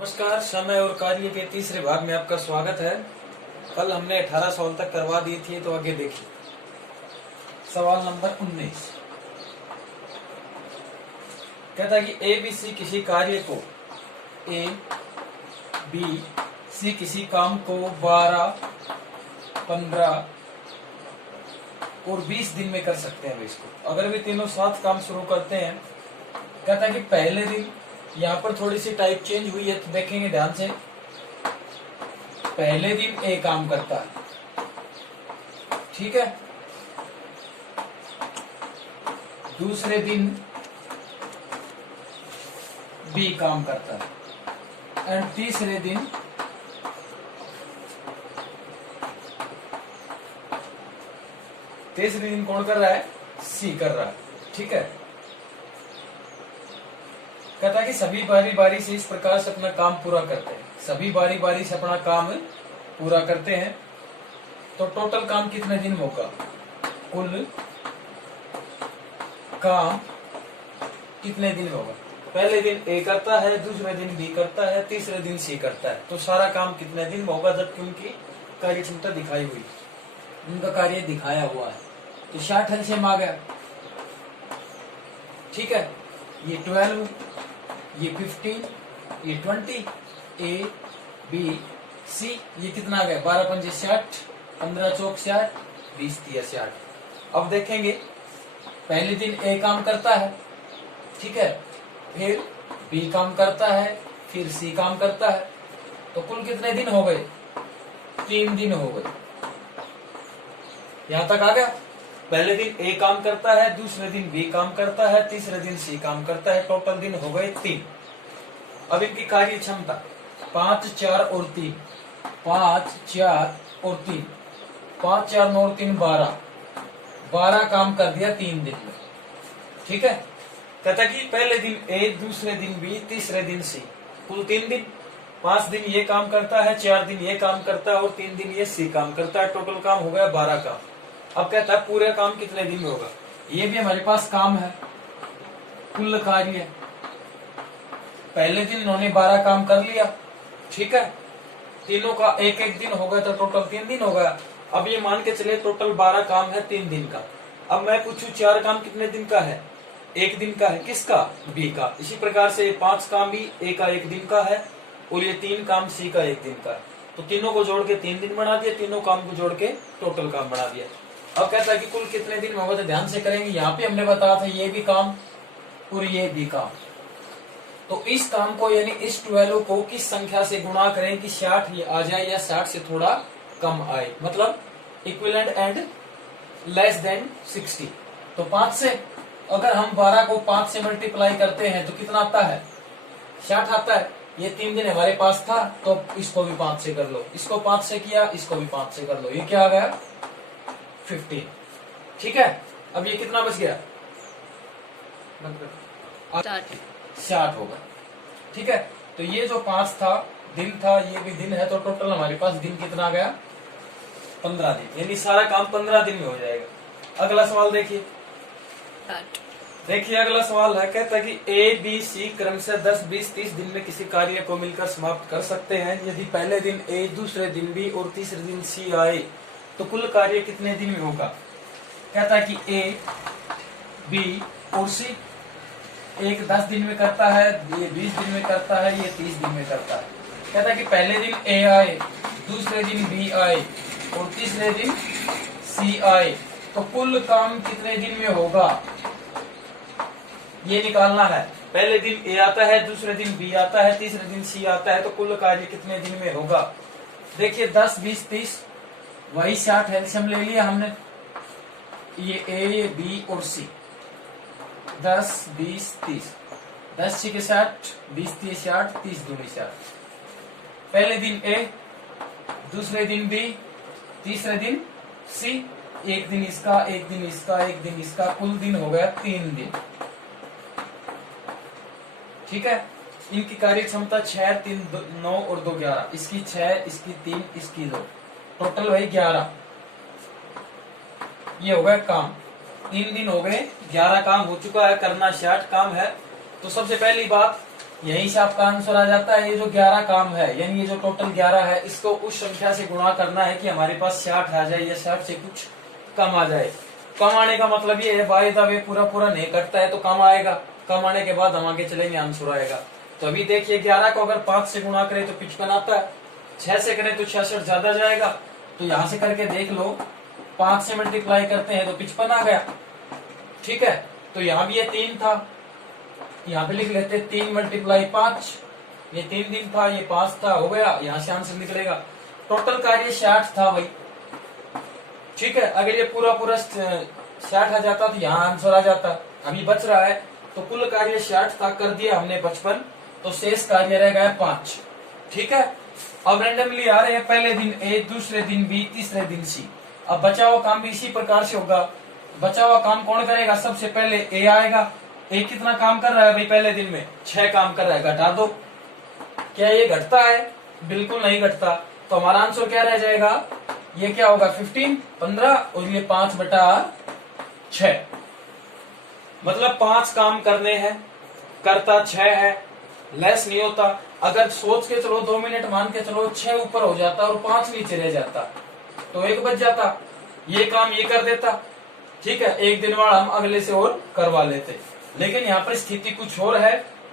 नमस्कार, समय और कार्य के तीसरे भाग में आपका स्वागत है। कल हमने 18 सवाल तक करवा दी थी, तो आगे देखिए। सवाल नंबर 19 कहता है कि ए बी सी किसी कार्य को ए बी सी किसी काम को 12, 15 और 20 दिन में कर सकते हैं। इसको अगर वे तीनों साथ काम शुरू करते हैं, कहता है कि पहले दिन यहाँ पर थोड़ी सी टाइप चेंज हुई है, तो देखेंगे ध्यान से। पहले दिन ए काम करता है, ठीक है। दूसरे दिन बी काम करता है एंड तीसरे दिन कौन कर रहा है? सी कर रहा है, ठीक है। कहता है कि सभी बारी बारी से इस प्रकार से अपना काम पूरा करते हैं। सभी बारी बारी से अपना काम पूरा करते हैं, तो टोटल काम कितने दिन होगा? कुल काम कितने दिन होगा? पहले दिन ए करता है, दूसरे दिन बी करता है, तीसरे दिन सी करता है, तो सारा काम कितने दिन में होगा? जबकि उनकी कार्य क्षमता दिखाई हुई, उनका कार्य दिखाया हुआ है, तो 60 एलसीएम आ गया, ठीक है। ये 12, ये 15, ये 20, ए बी सी, ये कितना आ गया? 12 पंजे 60, 15 चौक 60, 20 तिया 60। अब देखेंगे, पहले दिन ए काम करता है, ठीक है, फिर बी काम करता है, फिर सी काम करता है, तो कुल कितने दिन हो गए? 3 दिन हो गए। यहां तक आ गया। पहले दिन ए काम करता है, दूसरे दिन बी काम करता है, तीसरे दिन सी काम करता है, टोटल दिन हो गए 3। अब इनकी कार्य क्षमता 5, 4 और 3, 5, 4 और 3, 5, 4, 9 और 3 12 काम कर दिया 3 दिन में, ठीक है। कहता कि पहले दिन ए, दूसरे दिन बी, तीसरे दिन सी, कुल 3 दिन। 5 दिन ये काम करता है, 4 दिन ये काम करता है और 3 दिन ये सी काम करता है, टोटल काम हो गया 12 काम। अब कहता है पूरा काम कितने दिन में होगा? ये भी हमारे पास काम है, कुल कार्य। पहले दिन इन्होंने 12 काम कर लिया, ठीक है, तीनों का एक एक दिन हो गया, तो टोटल 3 दिन हो गया। अब ये मान के चले टोटल 12 काम है 3 दिन का। अब मैं पूछूं 4 काम कितने दिन का है? 1 दिन का है। किसका? बी का। इसी प्रकार से 5 काम भी ए का 1 दिन का है और ये 3 काम सी का 1 दिन का है, तो तीनों को जोड़ के 3 दिन बना दिया, तीनों काम को जोड़ के टोटल काम बना दिया। अब कहता है कि कुल कितने दिन में होगा, तो ध्यान से करेंगे। यहाँ पे हमने बताया था ये भी काम और ये भी काम, तो इस काम को यानी इस 12 को किस संख्या से गुणा करें कि 60 ये आ जाए या 60 से थोड़ा कम आए, मतलब इक्विवेलेंट एंड लेस देन 60। तो 5 से अगर हम 12 को 5 से मल्टीप्लाई करते हैं तो कितना आता है? 60 आता है। ये 3 दिन हमारे पास था, तो इसको भी 5 से कर लो, इसको 5 से किया, इसको भी 5 से कर लो, ये क्या आ गया? 15, ठीक है। अब ये कितना बच गया? 60 होगा, ठीक है। तो ये जो 5 था, दिन था, ये भी दिन है, तो टोटल हमारे पास दिन कितना आ गया? 15 दिन, यानी सारा काम 15 दिन में हो जाएगा। अगला सवाल देखिए। अगला सवाल है, कहता है कि ए बी सी क्रम से 10, 20, 30 दिन में किसी कार्य को मिलकर समाप्त कर सकते हैं। यदि पहले दिन ए, दूसरे दिन बी और तीसरे दिन सी आए, तो कुल कार्य कितने दिन में होगा? कहता है कि ए, बी और सी, एक 10 दिन में करता है, ये 20 दिन में करता है, ये 30 दिन में करता है। कहता है कि पहले दिन ए आए, दूसरे दिन बी आए और तीसरे दिन सी आए, तो कुल काम कितने दिन में होगा? ये निकालना है। पहले दिन ए आता है, दूसरे दिन बी आता है, तीसरे दिन सी आता है, तो कुल कार्य कितने दिन में होगा? देखिए 10, 20, 30, वही 60 एलसीएम ले लिया हमने। ये ए, बी और सी, 10, 20, 30, 10 सी के 60, 20 तीय 60, 30 दूनी 60। पहले दिन ए, दूसरे दिन बी, तीसरे दिन सी, एक दिन इसका, एक दिन इसका, एक दिन इसका, कुल दिन हो गया 3 दिन, ठीक है। इनकी कार्य क्षमता 6, 3, 9 और 2 11, इसकी 6, इसकी 3, इसकी 2, टोटल वही 11। ये हो गया काम। 3 दिन हो गए, 11 काम हो चुका है, करना 60 काम है। तो सबसे पहली बात, यहीं से आपका आंसर आ जाता है। ये जो 11 काम है, यानी ये जो टोटल 11 है, इसको उस संख्या से गुणा करना है कि हमारे पास 60 आ जाए या 60 से कुछ कम आ जाए। कम आने का मतलब ये है बाय द वे पूरा पूरा नहीं कटता है तो कम आएगा, कम आने के बाद हम आगे चलेंगे आंसर आएगा। तो अभी देखिए 11 को अगर 5 से गुणा करें तो 55 आता है, 6 से करें तो 66 ज्यादा जाएगा। तो यहां से करके देख लो, 5 से मल्टीप्लाई करते हैं तो 55 आ गया। ठीक है, तो यहाँ भी ये 3 था, यहाँ पे लिख लेते 3 मल्टीप्लाई 5, ये 3 दिन था, ये 5 था, हो गया। यहाँ से आंसर निकलेगा। टोटल कार्य 60 था भाई। ठीक है, अगर ये पूरा पूरा 60 आ जाता तो यहाँ आंसर आ जाता। अभी बच रहा है, तो कुल कार्य 60 था, कर दिया हमने 55, तो शेष कार्य रह गया 5। ठीक है, अब रैंडमली आ रहे हैं, पहले दिन ए, दूसरे दिन बी, तीसरे दिन सी। अब बचा हुआ काम भी इसी प्रकार से होगा। बचा हुआ काम कौन करेगा? सबसे पहले ए आएगा। ए कितना काम कर रहा है भाई पहले दिन में? 6 काम कर रहा है, घटा दो। क्या ये घटता है? बिल्कुल नहीं घटता। तो हमारा आंसर क्या रह जाएगा? ये क्या होगा? 15 और ये 5/6, मतलब 5 काम करने हैं, करता 6 है, लेस नहीं होता। अगर सोच के चलो 2 मिनट मान के चलो 6 ऊपर हो जाता और 5 नीचे रह जाता तो 1 बच जाता, ये काम ये कर देता। ठीक है, एक दिन बाद हम अगले से और करवा लेते, लेकिन यहाँ पर स्थिति कुछ और है।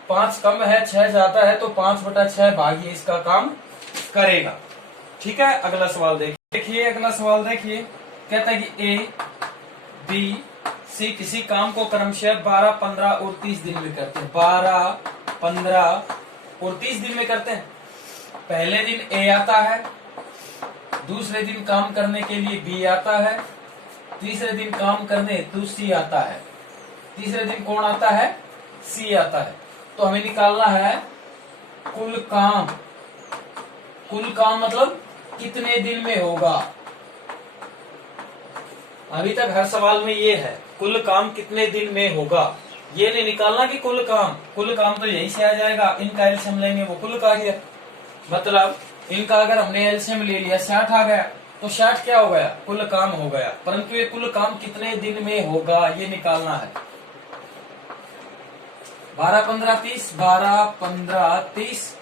5 कम है, 6 ज्यादा है, तो 5/6 भाग ये इसका काम करेगा। ठीक है, अगला सवाल देखिए। अगला सवाल देखिए, कहता है कि ए, बी, सी किसी काम को क्रमशः 12, 15 और 30 दिन में करते हैं। 12, 15 और 30 दिन में करते हैं। पहले दिन ए आता है, दूसरे दिन काम करने के लिए बी आता है, तीसरे दिन काम करने हेतु सी आता है, तीसरे दिन कौन आता है? सी आता है। तो हमें निकालना है कुल काम। कुल काम मतलब कितने दिन में होगा। अभी तक हर सवाल में ये है, कुल काम कितने दिन में होगा। ये नहीं निकालना कि कुल काम तो यही से आ जाएगा। इनका एलसीएम लेंगे वो कुल कार्य, मतलब इनका अगर हमने एलसीएम ले लिया 60 आ गया, तो 60 क्या हो गया? कुल काम हो गया। परंतु ये कुल काम कितने दिन में होगा ये निकालना है। 12, 15, 30, 12, 15, 30,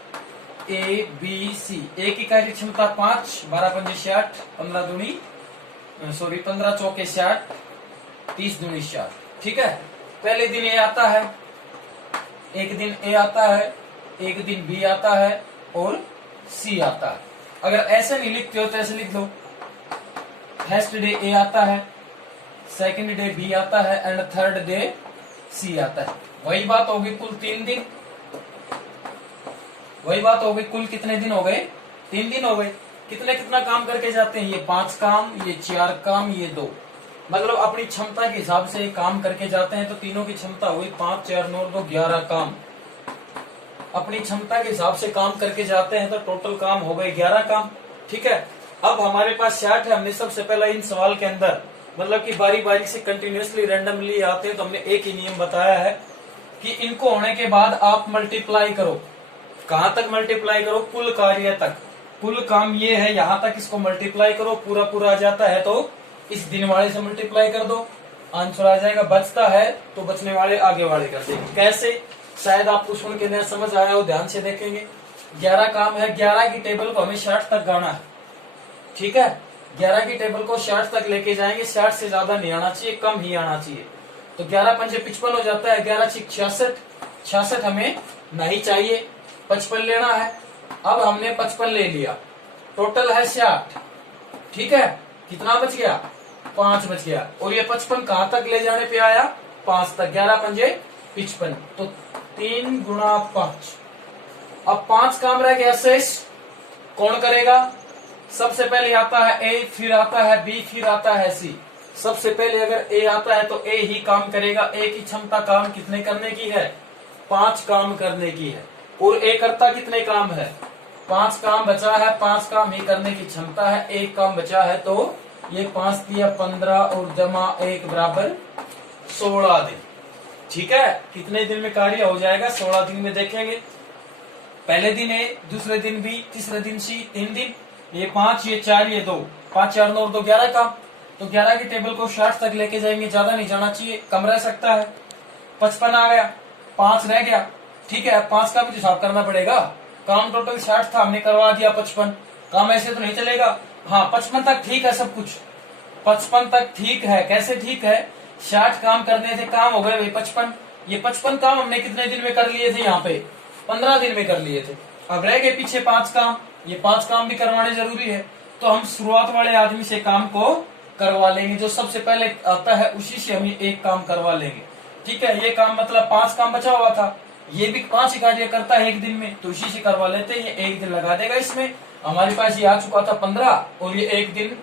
ए, बी, सी। ए की कार्य क्षमता 5, 12 पंजे 60, 15 दूनी 15 चौके 60, 30 दूनी 60। ठीक है, पहले दिन ए आता है, एक दिन ए आता है, एक दिन बी आता है और सी आता है। अगर ऐसे नहीं लिखते हो तो ऐसे लिख दो, फर्स्ट डे ए आता है, सेकंड डे बी आता है एंड थर्ड डे सी आता है। वही बात होगी कुल 3 दिन। वही बात हो गई, कुल कितने दिन हो गए? 3 दिन हो गए। कितना काम करके जाते हैं? ये 5 काम, ये 4 काम, ये 2, मतलब अपनी क्षमता के हिसाब से काम करके जाते हैं। तो तीनों की क्षमता हुई 5, 4, 9, 2, 11 काम। अपनी क्षमता के हिसाब से काम करके जाते हैं तो टोटल काम हो गए 11 काम। ठीक है, अब हमारे पास 60 है। हमने सबसे पहला इन सवाल के अंदर, मतलब कि बारी बारी से कंटिन्यूअसली रैंडमली आते हैं, तो हमने एक ही नियम बताया है कि इनको होने के बाद आप मल्टीप्लाई करो। कहां तक मल्टीप्लाई करो? कुल कार्य तक। कुल काम ये है, यहां तक इसको मल्टीप्लाई करो, पूरा पूरा आ जाता है तो इस दिन वाले से मल्टीप्लाई कर दो, आंसर आ जाएगा। बचता है तो बचने वाले आगे वाले कर देंगे। कैसे? शायद आपको सुन के नहीं समझ आया हो, ध्यान से देखेंगे। 11 काम है, 11 की टेबल को हमें 60 तक गाना है। ठीक है, 11 की टेबल को 60 तक लेके जाएंगे। 60 से ज्यादा नहीं आना चाहिए, कम ही आना चाहिए। तो 11 पंजे 55 हो जाता है, 11 6 66, 66 हमें नहीं चाहिए, 55 लेना है। अब हमने 55 ले लिया, टोटल है 60। ठीक है, कितना बच गया? 5 बच गया। और ये 55 कहां तक ले जाने पे आया? 5 तक। 11 पंजे 55, तो 3 गुणा 5। अब 5 काम रह गया शेष, कौन करेगा? सबसे पहले आता है ए, फिर आता है बी, फिर आता है सी। सबसे पहले अगर ए आता है तो ए ही काम करेगा। ए की क्षमता काम कितने करने की है? 5 काम करने की है। और ए करता कितने काम है? 5 काम बचा है, 5 काम ही करने की क्षमता है। 1 काम बचा है, तो ये 5 दिया 15 और जमा 1 बराबर 16 दिन। ठीक है, कितने दिन में कार्य हो जाएगा? 16 दिन में देखेंगे। पहले दिन ए, दूसरे दिन बी, तीसरे दिन सी, 3 दिन। ये 5, ये 4, ये 2, 5, 4, 9 और 2, 11 काम। तो 11 की टेबल को 60 तक लेके जाएंगे, ज्यादा नहीं जाना चाहिए, कम रह सकता है। 55 आ गया, 5 रह गया, ठीक है, 5 का भी हिसाब करना पड़ेगा। काम टोटल 60 था, हमने करवा दिया 55। काम ऐसे तो नहीं चलेगा। हाँ 55 तक ठीक है सब कुछ, 55 तक ठीक है। कैसे ठीक है, 60 काम करने थे, काम हो गए भाई 55। ये 55 काम हमने कितने दिन में कर लिए थे, यहाँ पे 15 दिन में कर लिए थे। अब रह गए पीछे 5 काम, ये 5 काम भी करवाने जरूरी है। तो हम शुरुआत वाले आदमी से काम को करवा लेंगे, जो सबसे पहले आता है उसी से हम एक काम करवा लेंगे। ठीक है, ये काम मतलब 5 काम बचा हुआ था, ये भी 5 ही कार्य करता है एक दिन में, तो इसी से करवा लेते हैं। ये एक दिन लगा देगा इसमें। हमारे पास ये आ चुका था 15 और ये एक दिन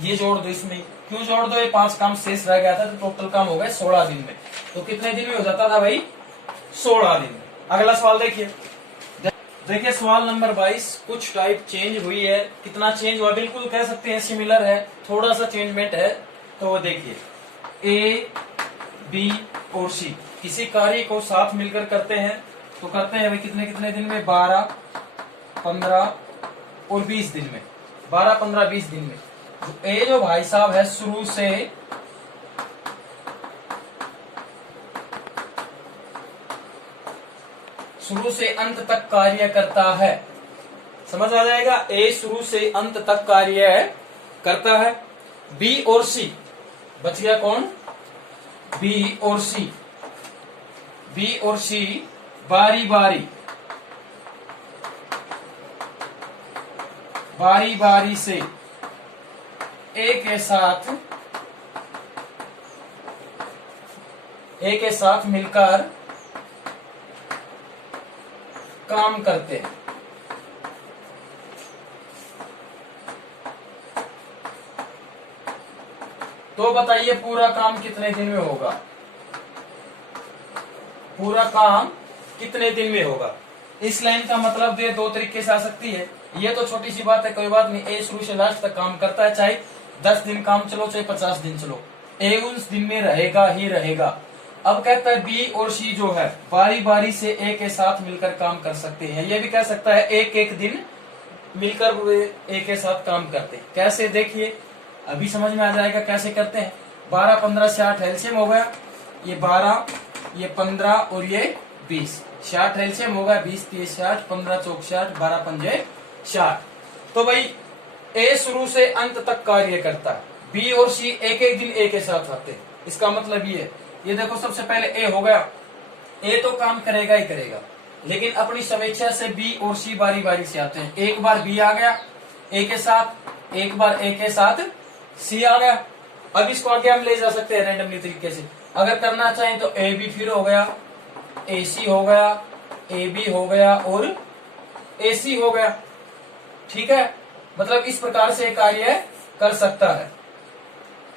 ये जोड़ दो इसमें। क्यों जोड़ दो, ये 5 काम शेष रह गया था, तो टोटल काम हो गए 16 दिन में। तो कितने दिन में हो जाता था भाई, 16 दिन में। अगला सवाल देखिए, देखिए सवाल नंबर 22। कुछ टाइप चेंज हुई है, कितना चेंज हुआ, बिल्कुल कह सकते हैं सिमिलर है, थोड़ा सा चेंजमेंट है। तो वो देखिए, ए बी और सी किसी कार्य को साथ मिलकर करते हैं, तो करते हैं भाई कितने कितने दिन में, 12, 15 और 20 दिन में। 12, 15, 20 दिन में। ए जो भाई साहब है शुरू से अंत तक कार्य करता है। समझ आ जाएगा, ए शुरू से अंत तक कार्य करता है। बी और सी बच गया कौन, बी और सी। बी और सी बारी बारी से ए के साथ मिलकर काम करते हैं। तो बताइए पूरा काम कितने दिन में होगा, पूरा काम कितने दिन में होगा। इस लाइन का मतलब दे 2 तरीके से आ सकती है। ये तो छोटी सी बात है, कोई बात नहीं। ए शुरू से लास्ट तक काम करता है, चाहे 10 दिन काम चलो चाहे 50 दिन चलो, ए उस दिन में रहेगा ही रहेगा। अब कहता है बी और सी जो है बारी बारी से ए के साथ मिलकर काम कर सकते हैं। ये भी कह सकता है एक एक दिन मिलकर वे ए के साथ काम करते हैं। कैसे, देखिए अभी समझ में आ जाएगा कैसे करते हैं। 12, 15, 60 एलसीएम हो गया, ये 12, ये 15 और ये 20, 60 एलसीएम हो गया। 20 3 60, 15 चौक 60, 12 पंजे 60। तो भाई ए शुरू से अंत तक कार्य करता है, बी और सी एक एक दिन ए के साथ आते हैं। इसका मतलब ये देखो सबसे पहले ए हो गया, ए तो काम करेगा ही करेगा, लेकिन अपनी स्वेच्छा से बी और सी बारी बारी से आते हैं। एक बार बी आ गया ए के साथ, एक बार ए के साथ सी आ गया। अब इसको आगे हम ले जा सकते हैं रैंडमली तरीके से। अगर करना चाहें तो ए बी फिर हो गया, ए सी हो गया, ए बी हो गया और ए सी हो गया। ठीक है, मतलब इस प्रकार से कार्य कर सकता है।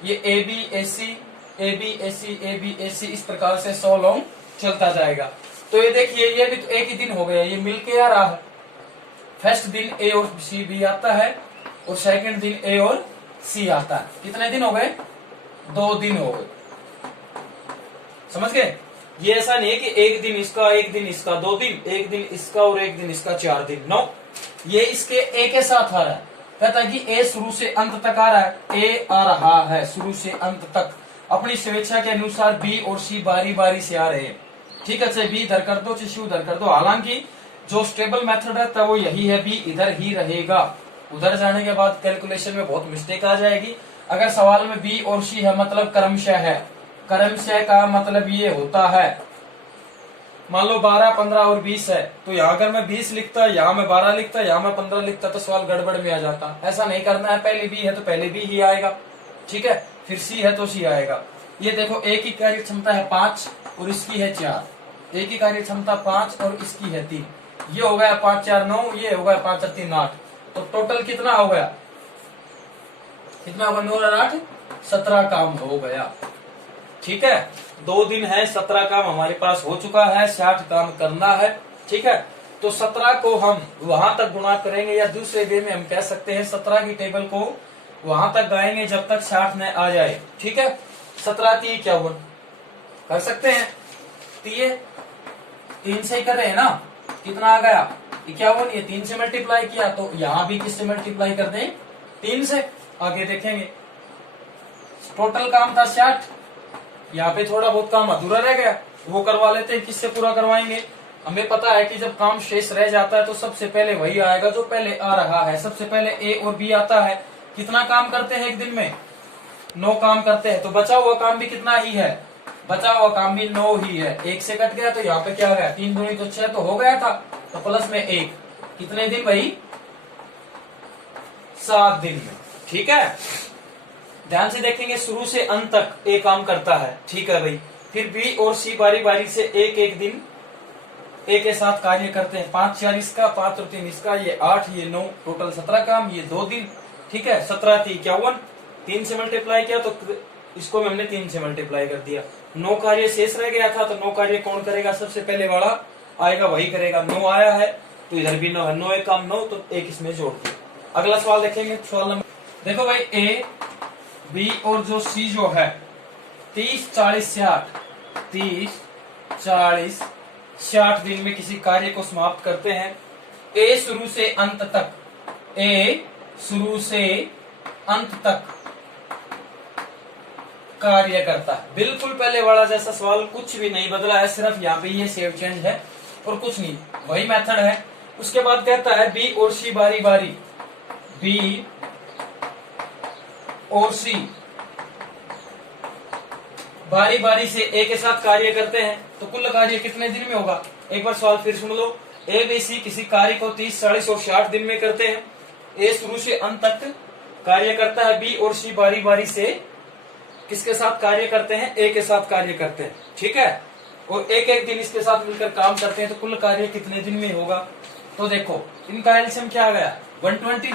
ये A B A C, A B A C, A B A C, इस प्रकार से 100 लॉन्ग चलता जाएगा। तो ये देखिए ये भी तो एक ही दिन हो गया, ये मिलके आ रहा है। फर्स्ट दिन ए और सी बी आता है और सेकंड दिन ए और सी आता है। कितने दिन हो गए, 2 दिन हो गए। समझ गए, ये ऐसा नहीं है कि एक दिन इसका एक दिन इसका, 2 दिन, एक दिन इसका और एक दिन इसका, 4 दिन। नो, ये इसके ए के साथ आ रहा है। कहता है कि ए शुरू से अंत तक आ रहा है, ए आ रहा है शुरू से अंत तक। अपनी स्वेच्छा के अनुसार बी और सी बारी बारी से आ रहे हैं। ठीक है, चाहे बी इधर कर दो चाहे सी उधर कर दो। हालांकि जो स्टेबल मेथड रहता है वो यही है, बी इधर ही रहेगा। उधर जाने के बाद कैलकुलेशन में बहुत मिस्टेक आ जाएगी। अगर सवाल में बी और सी है मतलब क्रमशः है, क्रमशः का मतलब ये होता है, मान लो 12, 15 और 20 है, तो यहाँ अगर मैं 20 लिखता, यहाँ मैं 12 लिखता, यहाँ मैं 15 लिखता, तो सवाल गड़बड़ में आ जाता। ऐसा नहीं करना है, पहले बी है तो पहले बी ही आएगा। ठीक है, फिर सी है तो सी आएगा। ये देखो ए की कार्य क्षमता है 5 और इसकी है 4। ए की कार्य क्षमता 5 और इसकी है 3। ये हो गया 5 4 9, ये हो गया 5 4 3 8। तो टोटल कितना हो गया, कितना होगा, 9 और 8 17 काम हो गया। ठीक है, 2 दिन है, 17 काम हमारे पास हो चुका है, 60 काम करना है। ठीक है, तो 17 को हम वहां तक गुणा करेंगे, या दूसरे वे में हम कह सकते हैं 17 की टेबल को वहां तक गाएंगे जब तक 60 न आ जाए। ठीक है, 17 3 51 कर सकते हैं। 3 से ही कर रहे हैं ना, कितना आ गया 51। ये 3 से मल्टीप्लाई किया, तो यहाँ भी किससे मल्टीप्लाई कर दें, 3 से। आगे देखेंगे, टोटल काम था 60, यहाँ पे थोड़ा बहुत काम अधूरा रह गया, वो करवा लेते हैं। किससे पूरा करवाएंगे, हमें पता है कि जब काम शेष रह जाता है तो सबसे पहले वही आएगा जो पहले आ रहा है। सबसे पहले ए और बी आता है। कितना काम करते हैं एक दिन में? 9 काम करते हैं। तो बचा हुआ काम भी कितना ही है? बचा हुआ काम भी 9 ही है। 1 से कट गया तो यहाँ पे क्या गया? 3 दूनी तो 6 तो हो गया था, तो प्लस में 1। कितने दिन भाई? 7 दिन में। ठीक है, ध्यान से देखेंगे, शुरू से अंत तक ए काम करता है। ठीक है भाई। फिर बी और सी बारी बारी से एक एक दिन ए के साथ कार्य करते हैं। 5 4 इसका, 5 और 3 इसका, ये 8, ये 9, टोटल 17 काम, ये 2 दिन। ठीक है, 17 3 51, 3 से मल्टीप्लाई किया तो इसको भी हमने 3 से मल्टीप्लाई कर दिया। 9 कार्य शेष रह गया था, तो 9 कार्य कौन करेगा? सबसे पहले वाला आएगा वही करेगा। 9 आया है तो इधर भी 9 है। 9 एक काम 9, तो एक इसमें जोड़ दिया। अगला सवाल देखेंगे, सवाल नंबर, देखो भाई, ए बी और जो सी जो है 30 40 60, 30 40 60 दिन में किसी कार्य को समाप्त करते हैं। ए शुरू से अंत तक, ए शुरू से अंत तक कार्य करता है। बिल्कुल पहले वाला जैसा सवाल, कुछ भी नहीं बदला है, सिर्फ यहाँ पे ये सेव चेंज है और कुछ नहीं, वही मेथड है। उसके बाद कहता है बी और सी बारी बारी, बी और सी बारी बारी से ए के साथ कार्य करते हैं। तो कुल कार्य कितने दिन में होगा? एक बार सवाल फिर सुन लो। ए बी सी किसी कार्य को 30 40 और 60 दिन में करते हैं। ए शुरू से अंत तक कार्य करता है। बी और सी बारी बारी से किसके साथ कार्य करते हैं? ए के साथ कार्य करते हैं। ठीक है, और एक एक दिन इसके साथ मिलकर काम करते हैं। तो कुल कार्य कितने दिन में होगा? तो देखो, इनका एलसीएम क्या आ गया? 120।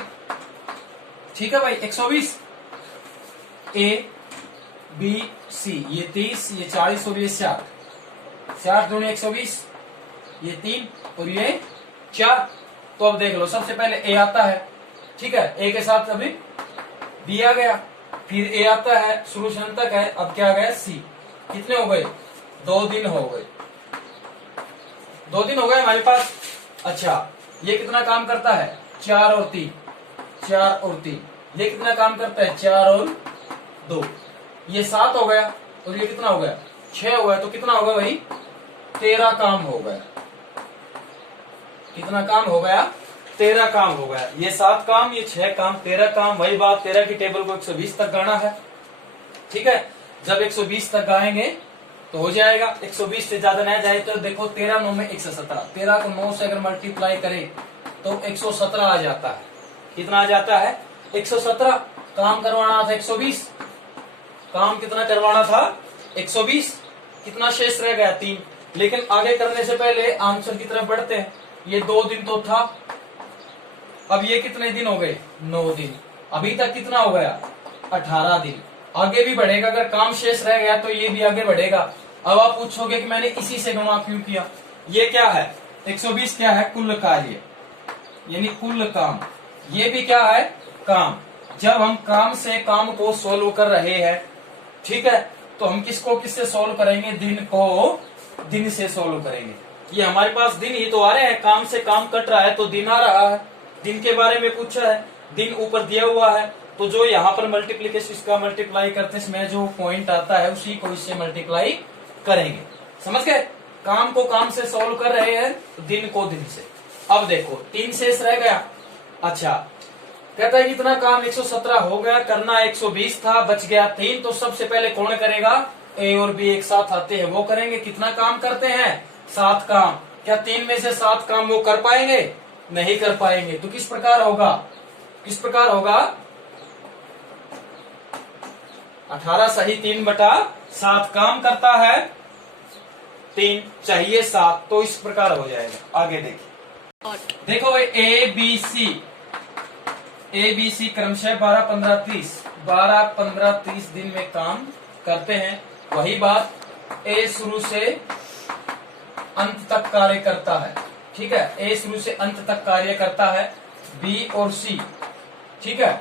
ठीक है भाई, 120। ए बी सी, ये 30, ये 40 और ये 60, 60 दूनी 120, ये 3 और ये 4। तो अब देख लो, सबसे पहले ए आता है। ठीक है, ए के साथ अभी बी आ गया, फिर ए आता है, शुरू से अंत तक है। अब क्या आ गया? सी। कितने हो गए? 2 दिन हो गए। 2 दिन हो गए हमारे पास। अच्छा, ये कितना काम करता है? 4 और 3, 4 और 3। ये कितना काम करता है? 4 और 2। ये 7 हो गया, और ये कितना हो गया? 6 हो गया। तो कितना होगा भाई? 13 काम हो गया। कितना काम हो गया? 13 काम हो गया। ये 7 काम, ये 6 काम, 13 काम। वही बात, 13 की टेबल को 120 तक गाना है। ठीक है, जब 120 तक गाएंगे तो हो जाएगा। 120 से ज्यादा न जाए तो देखो, 13 9 में 117, 13 को 9 से अगर मल्टीप्लाई करें तो 117 आ जाता है। कितना आ जाता है? 117। काम करवाना था 120, काम कितना करवाना था? 120। कितना शेष रह गया? 3। लेकिन आगे करने से पहले आंसर की तरफ बढ़ते हैं। ये 2 दिन तो था, अब ये कितने दिन हो गए? 9 दिन। अभी तक कितना हो गया? 18 दिन। आगे भी बढ़ेगा, अगर काम शेष रह गया तो ये भी आगे बढ़ेगा। अब आप पूछोगे कि मैंने इसी से गुणा क्यों किया? ये क्या है? 120 क्या है? कुल कार्य, यानी कुल काम। ये भी क्या है? काम। जब हम काम से काम को सोल्व कर रहे हैं, ठीक है, तो हम किसको किससे सोल्व करेंगे? दिन को दिन से सोल्व करेंगे। ये हमारे पास दिन ही तो आ रहे हैं, काम से काम कट रहा है तो दिन आ रहा है। दिन के बारे में पूछा है, दिन ऊपर दिया हुआ है, तो जो यहाँ पर मल्टीप्लीकेशन इसका मल्टीप्लाई करते इसमें जो पॉइंट आता है उसी को इससे मल्टीप्लाई करेंगे। समझ गए? काम को काम से सोल्व कर रहे हैं तो दिन को दिन से। अब देखो, 3 शेष रह गया। अच्छा, कहता है कितना काम? 117 हो गया, करना 120 था, बच गया 3। तो सबसे पहले कौन करेगा? ए और बी एक साथ आते हैं, वो करेंगे। कितना काम करते हैं? 7 काम। क्या 3 में से 7 काम वो कर पाएंगे? नहीं कर पाएंगे। तो किस प्रकार होगा? किस प्रकार होगा? 18 सही 3/7 काम करता है, 3 चाहिए 7, तो इस प्रकार हो जाएगा। आगे देखिए, देखो भाई, ए बी सी क्रमशः 12 15 30 12 15 30 दिन में काम करते हैं। वही बात, ए शुरू से अंत तक कार्य करता है। ठीक है, ए शुरू से अंत तक कार्य करता है। बी और सी, ठीक है,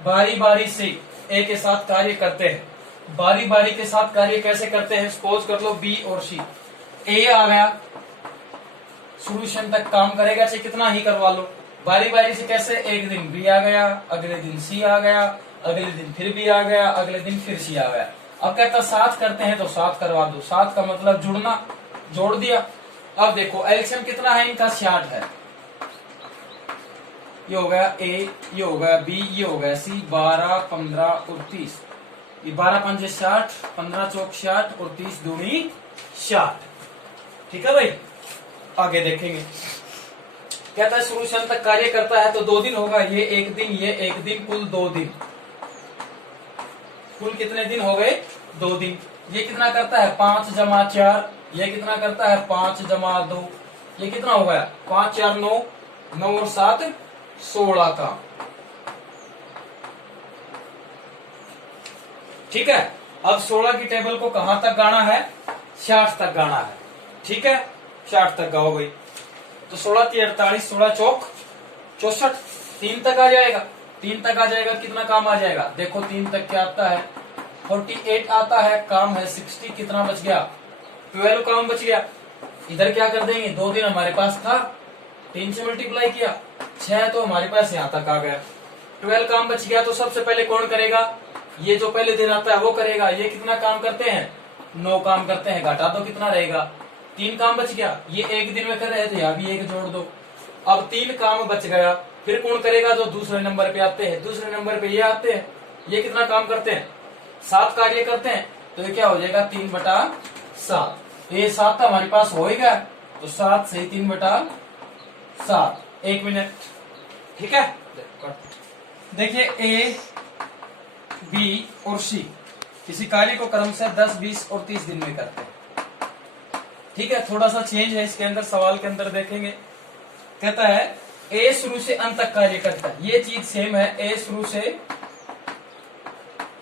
बारी बारी से ए के साथ कार्य करते हैं। बारी बारी के साथ कार्य कैसे करते हैं? सपोज कर लो बी और सी, ए आ गया, सोल्यूशन तक काम करेगा, चाहे कितना ही करवा लो। बारी बारी से कैसे? एक दिन बी आ गया, अगले दिन सी आ गया, अगले दिन फिर बी आ गया, अगले दिन फिर सी आ गया। अब कहता 7 करते हैं तो 7 करवा दो, 7 का मतलब जुड़ना, जोड़ दिया। अब देखो एलसीएम कितना है इनका, 66 है। ये हो गया ए, ये हो गया बी, ये हो गया सी। 12, 15 और 30, ये 12 पंजे 60, 15 चौक 60 और 30 दूनी 60। ठीक है भाई, आगे देखेंगे। कहता है शुरू से अंत तक कार्य करता है तो 2 दिन होगा, ये 1 दिन, ये 1 दिन, कुल 2 दिन। कुल कितने दिन हो गए, 2 दिन। ये कितना करता है, 5 जमा 4, ये कितना करता है 5 जमा 2, ये कितना हो गया 5 4 9, 9 और 7 16 का। ठीक है, अब 16 की टेबल को कहां तक गाना है, 60 तक गाना है। ठीक है, 60 तक गाओगे तो 16 × 48, 16 चौक 64, 3 तक आ जाएगा। 3 तक आ जाएगा, कितना काम आ जाएगा, देखो 3 तक क्या आता है, 48 आता है, काम है 60, कितना बच गया 12 काम बच गया। इधर क्या कर देंगे, 2 दिन हमारे पास था, 3 से मल्टीप्लाई किया, 6 तो हमारे पास यहाँ तक आ गया, 12 काम बच गया। तो सबसे पहले कौन करेगा, ये जो पहले दिन आता है वो करेगा। ये कितना काम करते हैं, 9 काम करते हैं, घटा दो कितना रहेगा, 3 काम बच गया। ये 1 दिन में कर रहे थे, यहाँ भी 1 जोड़ दो। अब 3 काम बच गया, फिर कौन करेगा, जो दूसरे नंबर पे आते हैं, दूसरे नंबर पे ये आते हैं, ये कितना काम करते हैं, 7 कार्य करते हैं। तो ये क्या हो जाएगा 3/7, ये 7 तो हमारे पास हो ही गया, तो 7 से 3/7। 1 मिनट, ठीक है। देखिए ए, बी और सी किसी कार्य को क्रम से 10, 20 और 30 दिन में करते हैं। ठीक है, थोड़ा सा चेंज है इसके अंदर, सवाल के अंदर देखेंगे। कहता है ए शुरू से अंत तक कार्य करता है, ये चीज सेम है, ए शुरू से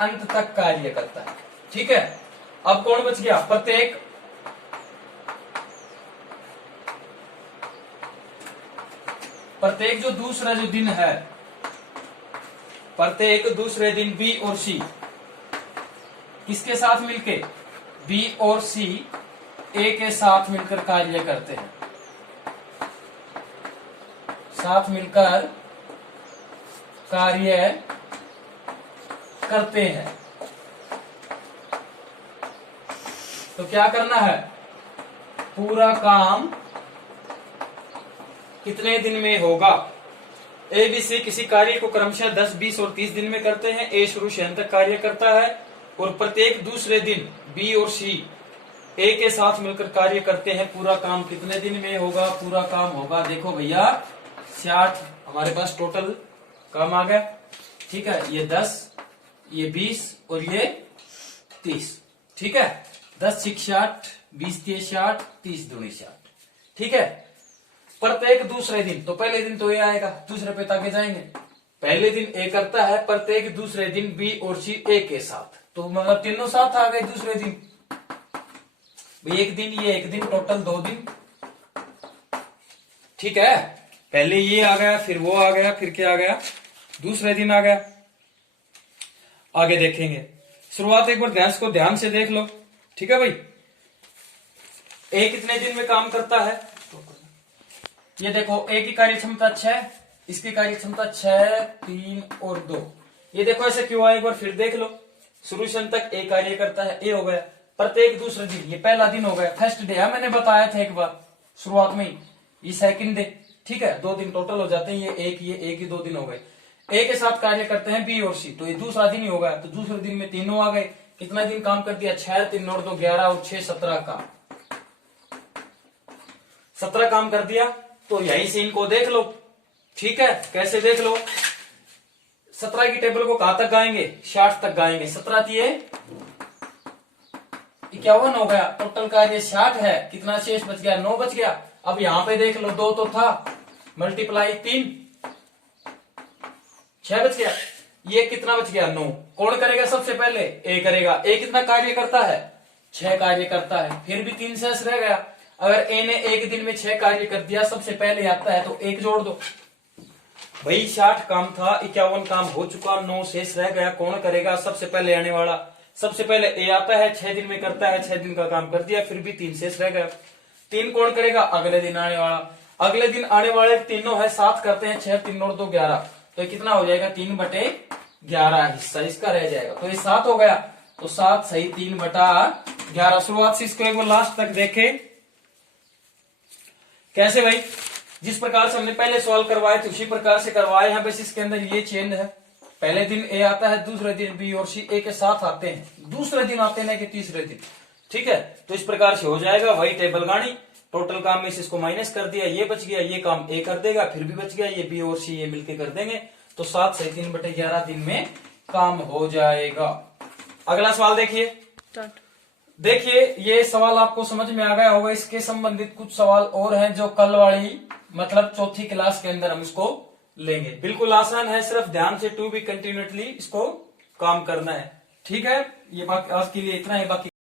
अंत तक कार्य करता है। ठीक है, अब कौन बच गया, प्रत्येक जो दूसरा जो दिन है, प्रत्येक दूसरे दिन बी और सी किसके साथ मिलके, बी और सी ए के साथ मिलकर कार्य करते हैं, साथ मिलकर कार्य करते हैं। तो क्या करना है, पूरा काम कितने दिन में होगा। ए बी सी किसी कार्य को क्रमशः 10, 20 और 30 दिन में करते हैं। ए शुरू से अंत तक कार्य करता है और प्रत्येक दूसरे दिन बी और सी ए के साथ मिलकर कार्य करते हैं। पूरा काम कितने दिन में होगा, पूरा काम होगा, देखो भैया 60 हमारे पास टोटल काम आ गया। ठीक है, ये 10, ये 20 और ये 30। ठीक है, 10 6 60, 20 3 60, 30 दूनी 60। ठीक है, प्रत्येक दूसरे दिन, तो पहले दिन तो ये आएगा, दूसरे पे ताके जाएंगे। पहले दिन ए करता है, प्रत्येक दूसरे दिन बी और सी ए के साथ, तो मतलब तीनों साथ आ गए दूसरे दिन। एक दिन, ये 1 दिन, टोटल 2 दिन। ठीक है, पहले ये आ गया, फिर वो आ गया, फिर क्या आ गया, दूसरे दिन आ गया। आगे देखेंगे, शुरुआत एक बार ध्यान से देख लो। ठीक है भाई, ए कितने दिन में काम करता है, ये देखो ए की कार्य क्षमता 6, इसकी कार्य क्षमता 6, 3 और 2। ये देखो ऐसे क्यों आया, एक बार फिर देख लो। शुरू से अंत तक ए कार्य करता है, ए हो गया। प्रत्येक दूसरे दिन, ये पहला दिन हो गया, फर्स्ट डे है, मैंने बताया था एक बार शुरुआत में ही। ये सेकंड डे। ठीक है, 2 दिन टोटल हो जाते हैं, ये एक ही 2 दिन हो गए। ए के साथ कार्य करते हैं बी और सी, तो ये दूसरा दिन ही होगा, तो दूसरे दिन में तीनों आ गए। कितना दिन काम कर दिया, 6, 3 और 2 11 और 6 17 का 17 काम कर दिया। तो यहीं से इनको देख लो। ठीक है, कैसे देख लो, 17 की टेबल को कहां तक गाएंगे, 60 तक गाएंगे। 17 दिए 51 हो गया, टोटल कार्य 60 है, कितना शेष बच गया, 9 बच गया। अब यहां पे देख लो, 2 तो था, मल्टीप्लाई 3, 6 बच गया। ये कितना बच गया, 9। कौन करेगा सबसे पहले, ए करेगा। ए कितना कार्य करता है, 6 कार्य करता है, फिर भी 3 शेष रह गया। अगर ए ने 1 दिन में 6 कार्य कर दिया, सबसे पहले आता है, तो 1 जोड़ दो भाई। 60 काम था, 51 काम हो चुका, 9 शेष रह गया। कौन करेगा सबसे पहले आने वाला, सबसे पहले ए आता है, 6 दिन में करता है, 6 दिन का काम कर दिया, फिर भी 3 शेष रह गया। 3 कौन करेगा, अगले दिन आने वाला। अगले दिन आने वाले तीनों है, 7 करते हैं, 6 3 और 2 11, तो कितना हो जाएगा, 3/11 हिस्सा इसका रह जाएगा। तो ये 7 हो गया। तो 7 सही 3/11। शुरुआत से इसको एक बार लास्ट तक देखे कैसे भाई, जिस प्रकार से हमने पहले सवाल करवाए थे उसी प्रकार से करवाए। यहाँ बस इसके अंदर ये चेंज है, पहले दिन ए आता है, दूसरे दिन बी और सी ए के साथ आते हैं, दूसरे दिन आते हैं कि तीसरे दिन। ठीक है, तो इस प्रकार से हो जाएगा। वही टेबल गाड़ी, टोटल काम में से इसको माइनस कर दिया, ये बच गया, ये काम ए कर देगा, फिर भी बच गया, ये बी और सी ये मिलके कर देंगे। तो 7 सही 3/11 दिन में काम हो जाएगा। अगला सवाल देखिए। देखिए ये सवाल आपको समझ में आ गया होगा। इसके संबंधित कुछ सवाल और हैं जो कल वाली मतलब चौथी क्लास के अंदर हम इसको लेंगे। बिल्कुल आसान है, सिर्फ ध्यान से टू बी कंटिन्यूअसली इसको काम करना है। ठीक है, ये बाकी आज के लिए इतना है, बाकी